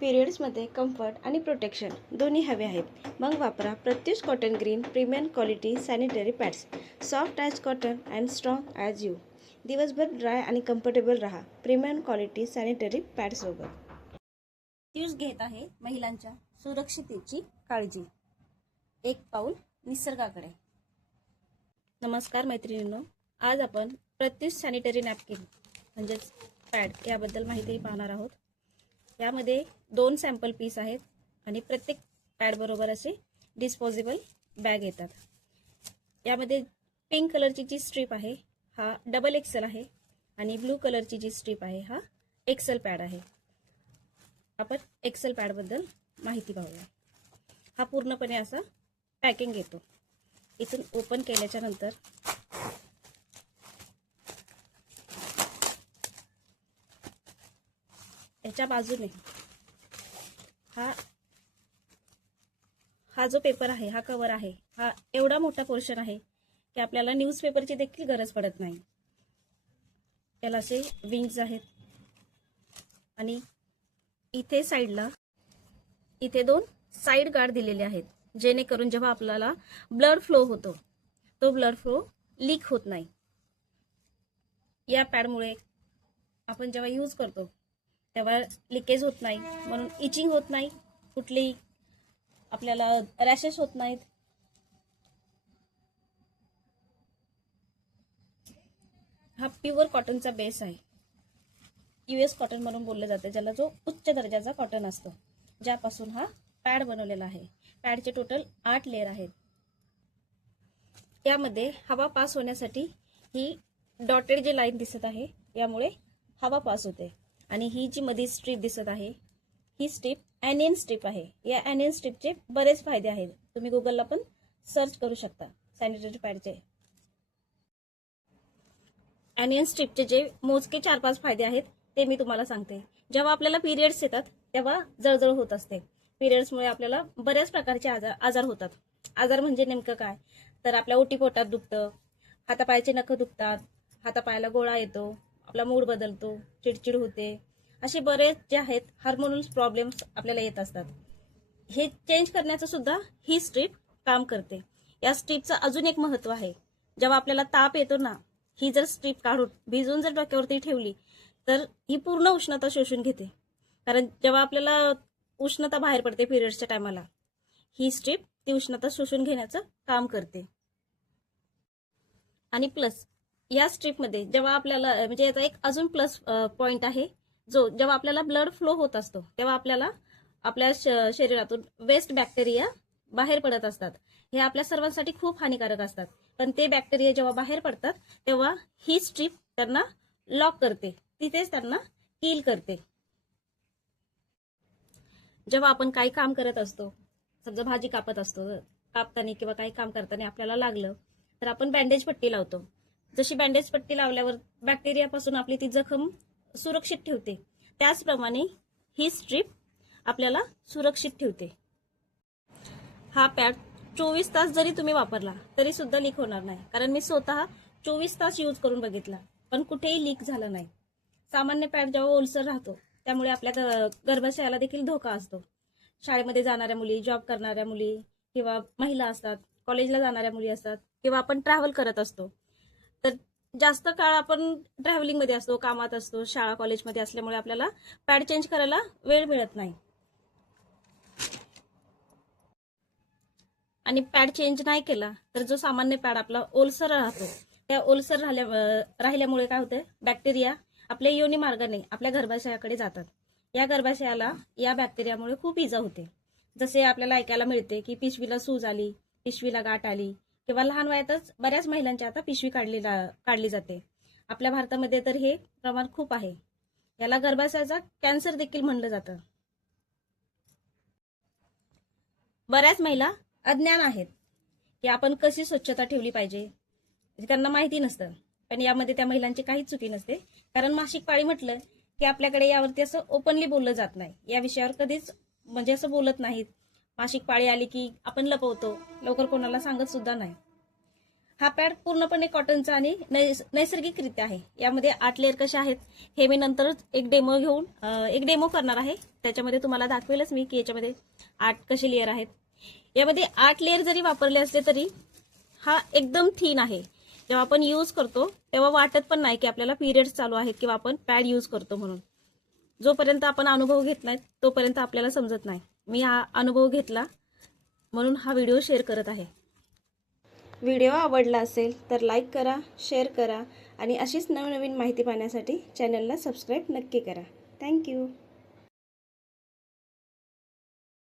पिरियड्समध्ये comfort आणि protection दोन्ही हवे आहेत. मग वापरा Pratyush cotton green premium quality sanitary pads. Soft as cotton and strong as you. दिवसभर ड्राय आणि कम्फर्टेबल राहा प्रीमियम क्वालिटी सॅनिटरी पॅडसोबत. प्रत्युष घेत आहे महिलांच्या सुरक्षिततेची काळजी. एक पाऊल निसर्गाकडे. नमस्कार मैत्रिणींनो, आज आपण प्रत्युष सॅनिटरी नॅपकिन म्हणजेच पॅड याबद्दल माहिती पाहणार आहोत. यामध्ये 2 सॅम्पल पीस आहेत आणि प्रत्येक पॅड बरोबर असे डिस्पोजेबल बॅग येतात. यामध्ये पिंक कलरची जी स्ट्रीप आहे हा डबल एक्सेल आहे आणि ब्लू कलरची जी स्ट्रीप आहे हा एक्सेल पॅड आहे. आपण एक्सेल पॅड बद्दल माहिती पाहूया. हा पूर्णपणे असा पॅकिंग येतो. इथून ओपन केल्याच्या नंतर याच्या बाजूने हा जो पेपर आहे, हा कव्हर आहे, हा एवढा मोठा पोर्शन आहे की आपल्याला न्यूजपेपरची देखील गरज पडत नाही. याला असे विंग्स आहेत आणि इथे साईडला 2 साईड गार्ड दिलेले आहेत, जेणेकरून जेव्हा आपल्याला ब्लड फ्लो होतो तो ब्लड फ्लो लीक होत नाही. या पॅडमुळे आपण जेव्हा यूज करतो तेव्हा लिकेज होत नाही, म्हणून इचिंग होत नाही, कुठलेही आपल्याला रॅशेस होत नाहीत. हा प्युअर कॉटनचा बेस आहे. US कॉटन म्हणून बोललं जातं, ज्याला जो उच्च दर्जाचा कॉटन असतो, ज्यापासून हा पॅड बनवलेला आहे. पॅडचे टोटल 8 लेअर आहेत. यामध्ये हवा पास होण्यासाठी ही डॉटेड जी लाईन दिसत आहे यामुळे हवा पास होते. आणि ही जी मध्ये स्ट्रीप दिसत आहे ही स्ट्रीप ॲनियन स्ट्रीप आहे. या ॲनियन स्ट्रीपचे बरेच फायदे आहेत. तुम्ही गुगलला पण सर्च करू शकता. सॅनिटरी पॅडचे ॲनियन स्ट्रीपचे जे मोजके 4-5 फायदे आहेत ते मी तुम्हाला सांगते. जेव्हा आपल्याला पिरियड्स येतात तेव्हा जळजळ होत असते. पिरियड्समुळे आपल्याला बऱ्याच प्रकारचे आजार होतात. आजार म्हणजे नेमकं काय, तर आपल्या ओटीपोटात दुखतं, हातापायाचे नखं दुखतात, हातापायाला गोळा येतो, आपला मूड बदलतो, चिडचिड होते, असे बरेच जे आहेत हार्मोनल प्रॉब्लेम्स आपल्याला येत असतात. हे चेंज करण्याचं सुद्धा ही स्ट्रीप काम करते. या स्ट्रीपचं अजून एक महत्व आहे. जेव्हा आपल्याला ताप येतो ना, ही जर स्ट्रीप काढून भिजवून जर डोक्यावरती ठेवली तर ही पूर्ण उष्णता शोषून घेते. कारण जेव्हा आपल्याला उष्णता बाहेर पडते पिरियड्सच्या टायमाला, ही स्ट्रीप ती उष्णता शोषून घेण्याचं काम करते. आणि प्लस या स्ट्रीपमध्ये जेव्हा आपल्याला म्हणजे याचा एक अजून प्लस पॉइंट आहे, जो जेव्हा आपल्याला ब्लड फ्लो होत असतो तेव्हा आपल्याला आपल्या शरीरातून वेस्ट बॅक्टेरिया बाहेर पडत असतात. हे आपल्या सर्वांसाठी खूप हानिकारक असतात. पण ते बॅक्टेरिया जेव्हा बाहेर पडतात तेव्हा ही स्ट्रीप त्यांना लॉक करते, तिथेच त्यांना किल करते. जेव्हा आपण काही काम करत असतो, समजा भाजी कापत असतो, कापताना किंवा काही काम करताना आपल्याला लागलं तर आपण बँडेज पट्टी लावतो. जशी बँडेज पट्टी लावल्यावर बॅक्टेरियापासून आपली ती जखम सुरक्षित ठेवते, त्याचप्रमाणे ही स्ट्रीप आपल्याला सुरक्षित ठेवते. हा पॅड 24 तास जरी तुम्ही वापरला तरी सुद्धा लीक होणार नाही. कारण मी स्वतः 24 तास यूज करून बघितला पण कुठेही लीक झालं नाही. सामान्य पॅड जेव्हा ओलसर राहतो त्यामुळे आपल्या गर्भाशयाला देखील धोका असतो. शाळेमध्ये जाणाऱ्या मुली, जॉब करणाऱ्या मुली किंवा महिला असतात, कॉलेजला जाणाऱ्या मुली असतात किंवा आपण ट्रॅव्हल करत असतो, तर जास्त काळ आपण ट्रॅव्हलिंगमध्ये असतो, कामात असतो, शाळा कॉलेजमध्ये असल्यामुळे आपल्याला पॅड चेंज करायला वेळ मिळत नाही. आणि पॅड चेंज नाही केला तर जो सामान्य पॅड आपला ओलसर राहतो, त्या ओलसर राहिल्यामुळे काय होतं, बॅक्टेरिया आपल्या योनी मार्गाने आपल्या गर्भाशयाकडे जातात. या गर्भाशयाला या बॅक्टेरियामुळे खूप इजा होते. जसे आपल्याला ऐकायला मिळते की पिशवीला सूज आली, पिशवीला गाठ आली, किंवा लहान वयातच बऱ्याच महिलांची आता पिशवी काढली जाते. आपल्या भारतामध्ये तर हे प्रमाण खूप आहे. याला गर्भाशयाचा कॅन्सर देखील म्हणलं जातं. बऱ्याच महिला अज्ञान आहेत की आपण कशी स्वच्छता ठेवली पाहिजे, त्यांना माहिती नसतं. पण यामध्ये त्या महिलांची काहीच चुकी नसते. कारण मासिक पाळी म्हटलं की आपल्याकडे यावरती असं ओपनली बोललं जात नाही. या विषयावर कधीच म्हणजे असं बोलत नाहीत. मासिक पाळी आली की आपण लपवतो, लवकर कोणाला सांगत सुद्धा नाही. हा पॅड पूर्णपणे कॉटनचा आणि नैसर्गिकरित्या आहे. यामध्ये 8 लेअर कशा आहेत हे मी नंतरच एक डेमो करणार आहे. त्याच्यामध्ये तुम्हाला दाखवेलच मी की याच्यामध्ये 8 कसे लेअर आहेत. यामध्ये 8 लेअर जरी वापरले असले तरी हा एकदम थिन आहे. जेव्हा आपण यूज करतो तेव्हा वाटत पण नाही की आपल्याला पिरियड्स चालू आहेत किंवा आपण पॅड यूज करतो म्हणून. जोपर्यंत आपण अनुभव घेत नाही तोपर्यंत आपल्याला समजत नाही. मी हा अनुभव घेतला म्हणून हा व्हिडिओ शेअर करत आहे. व्हिडिओ आवडला असेल तर लाईक करा, शेअर करा आणि अशीच नवनवीन माहिती पाहण्यासाठी चॅनलला सबस्क्राईब नक्की करा. थँक्यू.